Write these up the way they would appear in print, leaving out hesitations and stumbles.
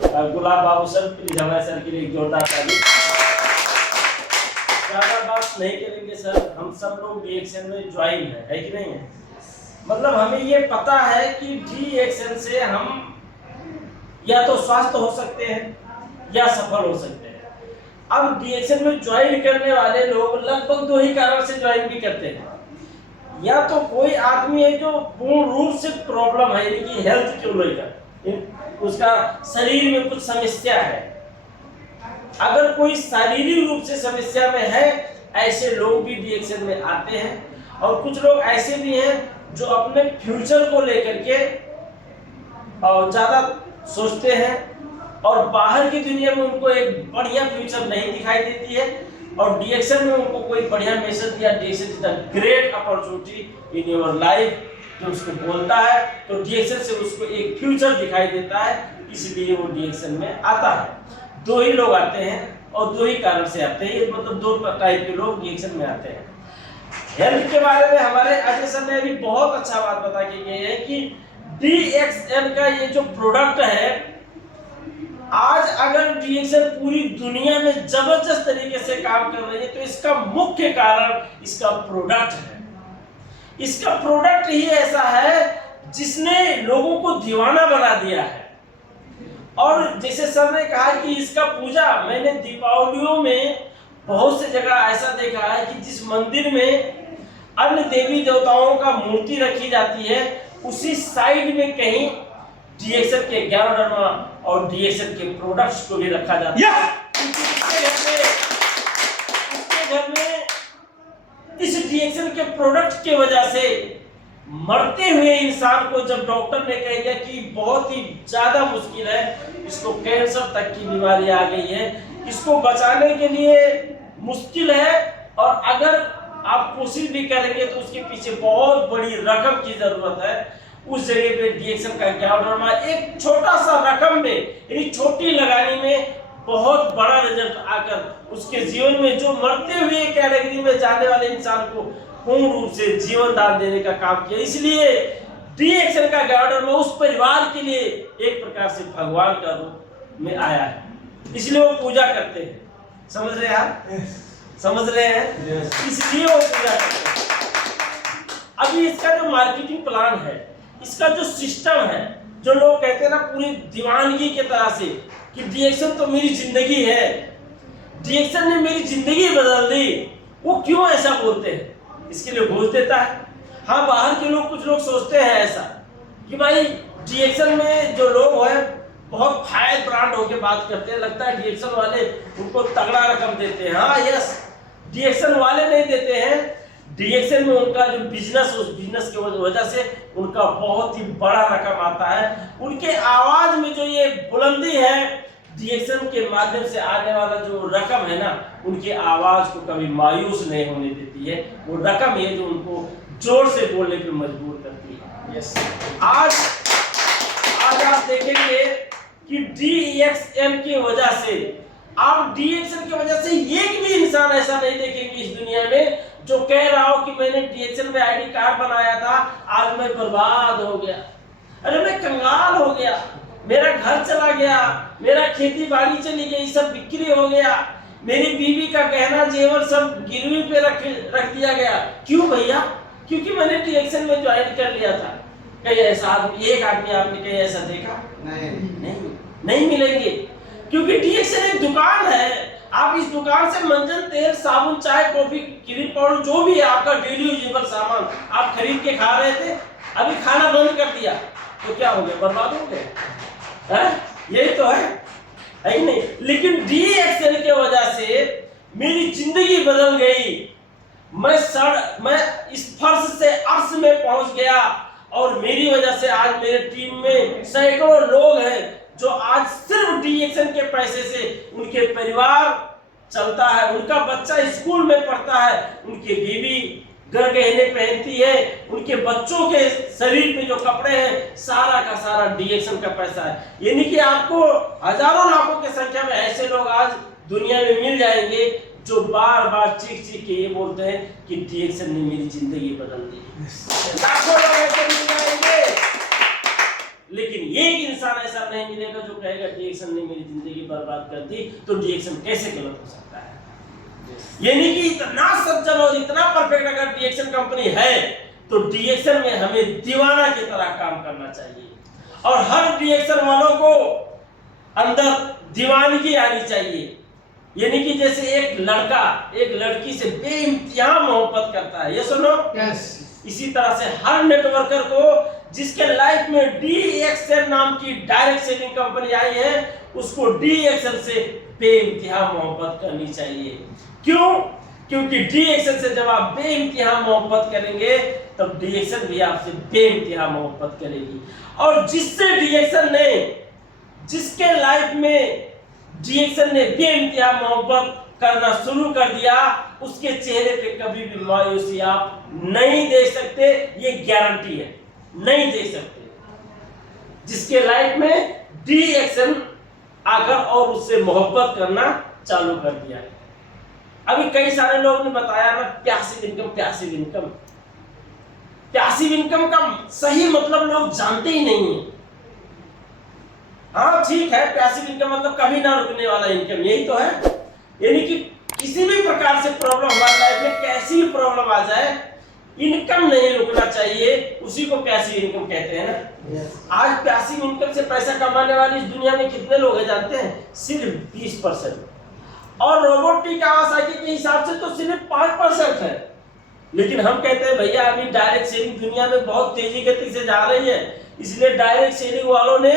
Gulab Babu sir, please हमारे sir के लिए एक जोरदार ताली। ज्यादा बात नहीं करेंगे सर, हम सब लोग डीएक्सएन में ज्वाइन है कि नहीं है? मतलब हमें ये पता है कि डीएक्सएन से हम या तो स्वस्थ हो सकते हैं या सफल हो सकते हैं। अब डीएक्सएन में ज्वाइन करने वाले लोग लगभग दो ही कारण से ज्वाइन भी करते हैं। या तो कोई आदमी है जो पूर्ण रूप से प्रॉब्लम है, यानी कि हेल्थ को लेकर उसका शरीर में कुछ समस्या है। अगर कोई शारीरिक रूप से समस्या में है, ऐसे लोग भी डीएक्सएन में आते हैं। और कुछ लोग ऐसे भी हैं जो अपने फ्यूचर को लेकर के और ज्यादा सोचते हैं और बाहर की दुनिया में उनको एक बढ़िया फ्यूचर नहीं दिखाई देती है, और डीएक्सएन में उनको कोई बढ़िया मैसेज दिया, DXN is the great opportunity in your life, जो उसको बोलता है तो डीएक्सएन से उसको एक फ्यूचर दिखाई देता है, इसलिए वो डीएक्सएन में आता है। दो ही लोग आते हैं और दो ही कारण से आते हैं, मतलब दो टाइप के लोग डीएक्सएन में आते हैं। हेल्थ के बारे में हमारे अजय सर ने भी बहुत अच्छा बात बता के गए हैं कि डीएक्सएन का ये जो प्रोडक्ट है, आज अगर डीएक्सएन पूरी दुनिया में जबरदस्त तरीके से काम कर रही है तो इसका मुख्य कारण इसका प्रोडक्ट है। इसका प्रोडक्ट ही ऐसा है जिसने लोगों को दीवाना बना दिया है। और जैसे सर ने कहा कि इसका पूजा, मैंने दीपावलियों में बहुत से जगह ऐसा देखा है कि जिस मंदिर में अन्य देवी देवताओं का मूर्ति रखी जाती है, उसी साइड में कहीं डीएक्सएन के ज्ञानधर्मा और डीएक्सएन के प्रोडक्ट्स को भी रखा जाता है। उसके घर में इस डीएक्सएन के प्रोडक्ट के वजह से मरते हुए इंसान को जब डॉक्टर ने कह दिया कि बहुत ही ज्यादा मुश्किल है, इसको कैंसर तक की बीमारी आ गई है, इसको बचाने के लिए मुश्किल है, और अगर आप कोशिश भी करेंगे तो उसके पीछे बहुत बड़ी रकम की जरूरत है, उस जगह पे डीएक्सएन का ज्ञानधर्मा एक छोटा सा रकम में, यानी छोटी लगानी में बहुत बड़ा रिजल्ट आकर उसके जीवन में, जो मरते हुए कैटेगरी में जाने वाले इंसान को पूर्ण रूप से जीवन दान देने का काम किया। इसलिए डीएक्सएन का ज्ञानधर्मा उस परिवार के लिए एक प्रकार से भगवान का रूप में आया है, इसलिए वो पूजा करते हैं। समझ रहे हैं आप? समझ रहे हैं? इसलिए वो पूजा करते हैं। अभी इसका जो मार्केटिंग प्लान है, इसका जो सिस्टम है, जो लोग कहते हैं ना पूरी दीवानगी के तरह से कि डीएक्सएन तो मेरी जिंदगी है, डीएक्सएन ने मेरी जिंदगी बदल दी, वो क्यों ऐसा बोलते हैं? इसके लिए घूस देता है। हाँ, बाहर के लोग, कुछ लोग सोचते हैं ऐसा कि भाई डीएक्सएन में जो लोग हैं बहुत हाई ब्रांड होके बात करते हैं, लगता है डीएक्सएन वाले उनको तगड़ा रकम देते हैं। हाँ यस, डीएक्सएन वाले नहीं देते हैं, डीएक्सएन में उनका जो बिजनेस, उस बिजनेस की वजह से उनका बहुत ही बड़ा रकम आता है। उनके आवाज में जो ये बुलंदी है, डीएक्सएन के माध्यम से आने वाला जो रकम है ना, उनकी आवाज को कभी मायूस नहीं होने देती है। वो रकम है जो उनको जोर से बोलने पे मजबूर करती है। यस, आज आप देखेंगे कि डीएक्सएन की वजह से, आप डीएक्सएन की वजह से एक भी इंसान ऐसा नहीं देखेंगे इस दुनिया में जो कह रहा हो कि मैंने डीएक्सएन में आईडी कार्ड बनाया था, आज मैं बर्बाद हो गया, अरे मैं कंगाल हो गया, मेरा घर चला गया, मेरा खेती बाड़ी चली गई, सब बिक्री हो गया, मेरी बीवी का गहना जेवर सब गिरवी पे रख दिया गया। क्यों भैया? क्योंकि मैंने डीएक्सएन में ज्वाइन कर लिया था। कहीं ऐसा आदमी, एक आदमी आपने कहीं ऐसा देखा? नहीं मिलेंगे, क्योंकि डीएक्सएन एक दुकान है। आप इस दुकान से मंजन, तेल, साबुन, चाय, कॉफी, क्रीम पाउडर, जो भी है आपका डेली यूजेबल सामान आप खरीद के खा रहे थे, अभी खाना बंद कर दिया तो क्या हो गया? बर्बाद हो गए। यही तो है कि नहीं? लेकिन डीएक्सएन की वजह से मेरी जिंदगी बदल गई। मैं इस फर्श से अर्श में पहुंच गया, और मेरी वजह से आज मेरे टीम में सैकड़ों लोग हैं जो आज सिर्फ डीएक्सएन के पैसे से उनके परिवार चलता है, उनका बच्चा स्कूल में पढ़ता है, उनकी बीवी घर गहने पहनती है, उनके बच्चों के शरीर पे जो कपड़े हैं सारा का सारा डीएक्सएन का पैसा है। यानी कि आपको हजारों लाखों की संख्या में ऐसे लोग आज दुनिया में मिल जाएंगे जो बार बार चीख के ये बोलते हैं कि डीएक्सएन ने मेरी जिंदगी बदल दी। लाखों लोग ऐसे मिल जाएंगे लेकिन एक इंसान ऐसा नहीं मिलेगा जो कहेगा डीएक्शन ने मेरी जिंदगी बर्बाद कर दी। तो डीएक्शन कैसे गलत हो सकता है? यानी कि इतना सज्जन और इतना परफेक्ट अगर डीएक्शन कंपनी है तो डीएक्शन में हमें दीवाना की तरह काम करना चाहिए और हर डीएक्शन वालों को अंदर दीवानगी आनी चाहिए। यानी कि जैसे एक लड़का एक लड़की से बेइंतहा मोहब्बत करता है, ये सुनो, इसी तरह से हर नेटवर्कर को जिसके लाइफ में डीएक्शन नाम की डायरेक्ट सेलिंग कंपनी आई है उसको डीएक्शन से बेइंतहा मोहब्बत करनी चाहिए। क्यों? क्योंकि डीएक्शन से जब आप बेइंतहा मोहब्बत करेंगे तब डीएक्शन भी आपसे बेइंतहा मोहब्बत करेगी। और जिससे डीएक्शन ने जिसके लाइफ में डीएक्शन ने बेइंतहा मोहब्बत करना शुरू कर दिया उसके चेहरे पे कभी भी मायूसी आप नहीं देख सकते, ये गारंटी है, नहीं देख सकते। जिसके लाइफ में डीएक्शन आकर और उससे मोहब्बत करना चालू कर दिया। अभी कई सारे लोगों ने बताया ना passive income, passive income, passive income का सही मतलब लोग जानते ही नहीं है। हाँ ठीक है, पैसिव इनकम मतलब कभी ना रुकने वाला इनकम, यही तो है। यानी कि किसी भी प्रकार से प्रॉब्लम हमारी लाइफ में कैसी भी प्रॉब्लम आ जाए इनकम नहीं रुकना चाहिए, उसी को पैसिव इनकम कहते हैं ना। आज पैसिव इनकम से पैसा कमाने वाली इस दुनिया में कितने लोग हैं जानते हैं? सिर्फ 20%। और रोबोटिक कावासाकी के हिसाब से तो सिर्फ 5% है। लेकिन हम कहते हैं भैया अभी डायरेक्ट सेलिंग दुनिया में बहुत तेजी गति से जा रही है, इसलिए डायरेक्ट सेलिंग वालों ने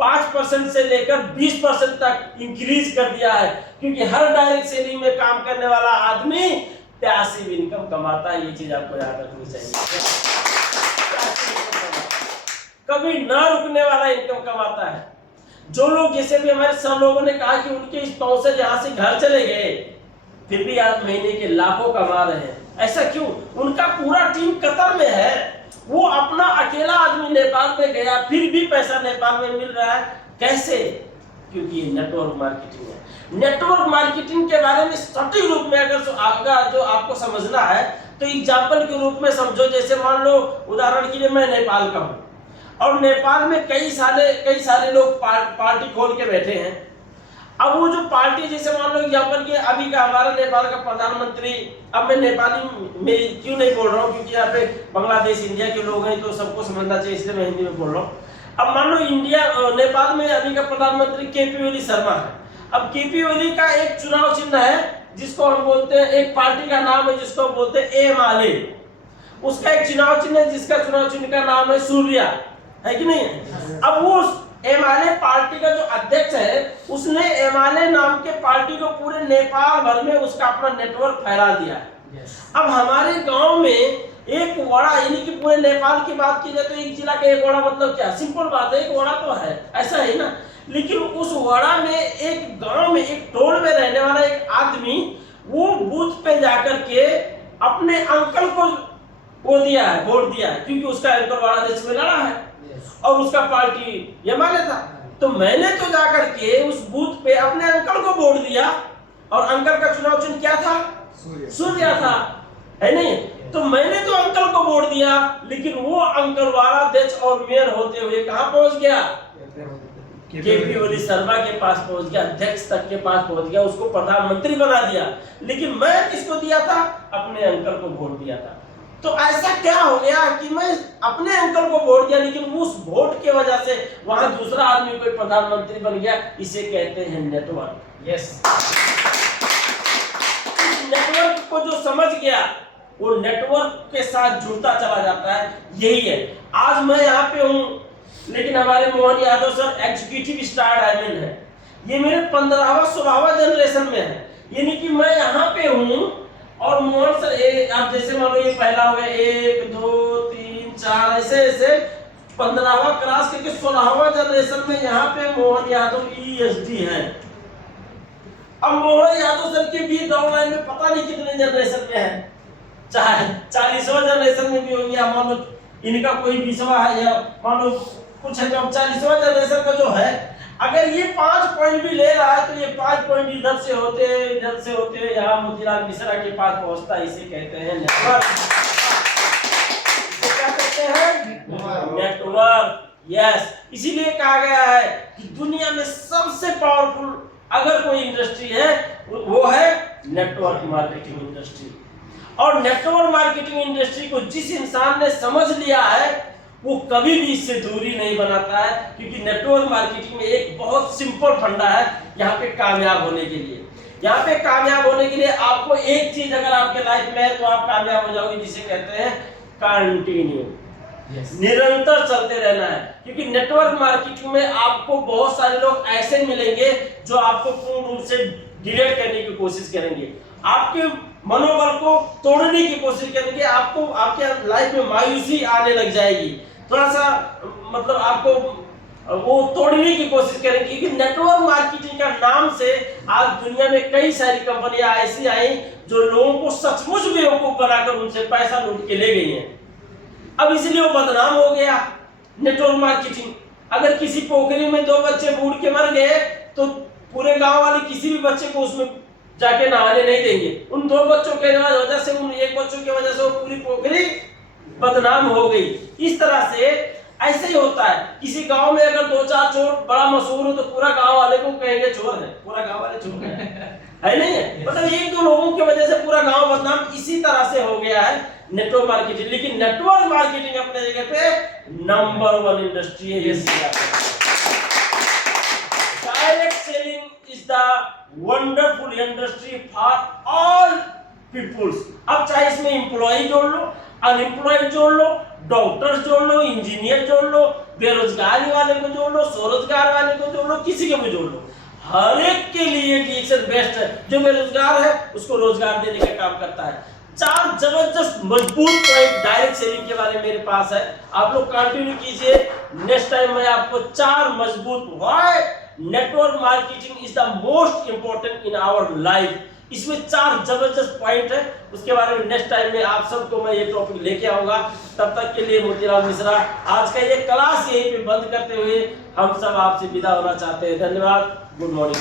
5% से लेकर 20% तक इंक्रीज कर दिया है, क्योंकि हर डायरेक्ट सेलिंग में काम करने वाला आदमी पैसिव इनकम कमाता है। ये चीज आपको याद रखनी चाहिए, कभी ना रुकने वाला इनकम कमाता है। जो लोग जैसे भी हमारे सर लोगों ने कहा कि उनके स्पाउस यहाँ से घर चले गए फिर भी आज महीने के लाखों कमा रहे हैं, ऐसा क्यों? उनका पूरा टीम कतर में है, वो अपना अकेला आदमी नेपाल में गया फिर भी पैसा नेपाल में मिल रहा है। कैसे? क्योंकि ये नेटवर्क मार्केटिंग है। नेटवर्क मार्केटिंग के बारे में सटीक रूप में अगर जो आपको समझना है तो एग्जाम्पल के रूप में समझो। जैसे मान लो उदाहरण के लिए मैं नेपाल का हूँ और नेपाल में कई सारे लोग पार्टी खोल के बैठे हैं। अब वो जो पार्टी, जैसे मान लो एग्जाम्पल के अभी का हमारा नेपाल का प्रधानमंत्री, अब मैं नेपाली में क्यों नहीं बोल रहा हूँ क्योंकि यहाँ पे बांग्लादेश इंडिया के लोग हैं तो सबको समझना चाहिए, इसलिए मैं हिंदी में बोल रहा हूँ। अब मान लो नेपाल में अभी का प्रधानमंत्री केपी ओली शर्मा है। अब केपी ओली का एक चुनाव चिन्ह है जिसको हम बोलते हैं, एक पार्टी का नाम है जिसको बोलते हैं एमाले, उसका एक चुनाव चिन्ह है जिसका चुनाव चिन्ह का नाम है सूर्या, है कि नहीं? अब वो एमाले पार्टी का जो अध्यक्ष है उसने एमाले नाम के पार्टी को पूरे नेपाल भर में उसका अपना नेटवर्क फैला दिया है। अब हमारे गांव में एक वड़ा, यानी कि पूरे नेपाल की बात की जाए तो एक जिला का एक वड़ा मतलब क्या? सिंपल बात है, एक वड़ा तो है, ऐसा है ना। लेकिन उस वड़ा में एक गांव में एक टोल में रहने वाला एक आदमी वो बूथ पे जाकर के अपने अंकल को वोट दिया है क्योंकि उसका अंकल वाड़ा देश में लड़ा है और उसका पार्टी एमाले था। तो मैंने तो जाकर के उस बूथ पे अपने अंकल को वोट दिया और अंकल का चुनाव चिन्ह क्या था? सूर्या था, है नहीं? तो मैंने तो अंकल को वोट दिया, लेकिन वो अंकल वाला अध्यक्ष और मेयर होते हुए कहाँ पहुंच गया? केपी ओली शर्मा के पास पहुंच गया, अध्यक्ष तक के पास पहुंच गया, उसको प्रधानमंत्री बना दिया। लेकिन मैं किसको दिया था? अपने अंकल को वोट दिया था। तो ऐसा क्या हो गया कि मैं अपने अंकल को वोट दिया, लेकिन उस वोट के वजह से वहां दूसरा आदमी कोई प्रधानमंत्री बन गया। इसे कहते हैं नेटवर्क। यस, नेटवर्क को जो समझ गया वो नेटवर्क के साथ जुड़ता चला जाता है। यही है, आज मैं यहाँ पे हूँ लेकिन हमारे Mohan Yadav sir executive star diamond है, ये मेरे 15वां 16वां जनरेशन में है। यानी कि मैं यहाँ पे हूँ और मोहन सर आप जैसे मान लो ये पहला हो गया 1 2 3 4 ऐसे 15वां क्रॉस करके 16वां जनरेशन में यहाँ पे मोहन यादव ESD है। अब मोहन यादव सर के भी डाउनलाइन में पता नहीं कितने जनरेशन में है, चाहे 40वां जनरेशन में भी होंगे, मान लो इनका कोई 20वां है या मान लो कुछ है, जब 40वां जनरेशन का जो है अगर ये 5 पॉइंट भी ले रहा है तो ये 5 पॉइंट इधर से होते यहाँ मोतीलाल मिश्रा के पास पहुंचता है। इसे कहते हैं नेटवर्क। इसे क्या कहते हैं? नेटवर्क। यस, इसीलिए कहा गया है कि दुनिया में सबसे पावरफुल अगर कोई इंडस्ट्री है वो है नेटवर्क मार्केटिंग इंडस्ट्री। और नेटवर्क मार्केटिंग इंडस्ट्री को जिस इंसान ने समझ लिया है वो कभी भी इससे दूरी नहीं बनाता है, क्योंकि नेटवर्क मार्केटिंग में एक बहुत सिंपल फंडा है यहाँ पे कामयाब होने के लिए। यहाँ पे कामयाब होने के लिए आपको एक चीज अगर आपके लाइफ में है तो आप कामयाब हो जाओगे, जिसे कहते हैं कंटिन्यू, निरंतर चलते रहना है। क्योंकि नेटवर्क मार्केटिंग में आपको बहुत सारे लोग ऐसे मिलेंगे जो आपको पूर्ण रूप से डिलीट करने की कोशिश करेंगे, आपके मनोबल को तोड़ने की कोशिश करेंगे, आपको आपके लाइफ में मायूसी आने लग जाएगी, थोड़ा सा मतलब आपको वो तोड़ने की कोशिश करेंगे। क्योंकि नेटवर्क मार्केटिंग का नाम से आज दुनिया में कई सारी कंपनियां ऐसी आई जो लोगों को सचमुच बेवकूफ बनाकर उनसे पैसा लूट के ले गई हैं। अब इसलिए वो बदनाम हो गया नेटवर्क मार्केटिंग। अगर किसी पोखरी में 2 बच्चे बूढ़ के मर गए तो पूरे गांव वाले किसी भी बच्चे को उसमें जाके नहाने नहीं देंगे। उन 2 बच्चों के वजह से, उन 1 बच्चों की वजह से वो पूरी पोखरी बदनाम हो गई। इस तरह से ऐसे ही होता है, किसी गांव में अगर 2-4 चोर बड़ा मशहूर हो तो पूरा गांव वाले को कहेंगे चोर है, पूरा गांव वाले चोर है नहीं है, मतलब 1-2 लोगों की वजह से पूरा गांव बदनाम। इसी तरह से हो गया है नेटवर्क मार्केटिंग। लेकिन नेटवर्क मार्केटिंग अपने जगह पे नंबर 1 इंडस्ट्री है। Direct selling is the wonderful industry for all peoples. अब चाहे इसमें एम्प्लॉय जोड़ लो, अनएम्प्लॉयड जोड़ लो, डॉक्टर्स जोड़ लो, इंजीनियर जोड़ लो, बेरोजगारी वाले को जोड़ लो, स्वरोजगार वाले को जोड़ लो, किसी को भी जोड़ लो, हर एक के लिए डीएक्सएल बेस्ट है। जो बेरोजगार है उसको रोजगार देने का काम करता है। 4 जबरदस्त मजबूत पॉइंट डायरेक्ट सेलिंग के बारे में मेरे पास है, आप लोग कंटिन्यू कीजिए। नेक्स्ट टाइम मैं आपको 4 मजबूत why network marketing is the most important in our life, इसमें 4 जबरदस्त पॉइंट है, उसके बारे में नेक्स्ट टाइम में आप सबको मैं ये टॉपिक लेके आऊंगा। तब तक के लिए मोतीलाल मिश्रा आज का ये क्लास यहीं पे बंद करते हुए हम सब आपसे विदा होना चाहते हैं। धन्यवाद, गुड मॉर्निंग।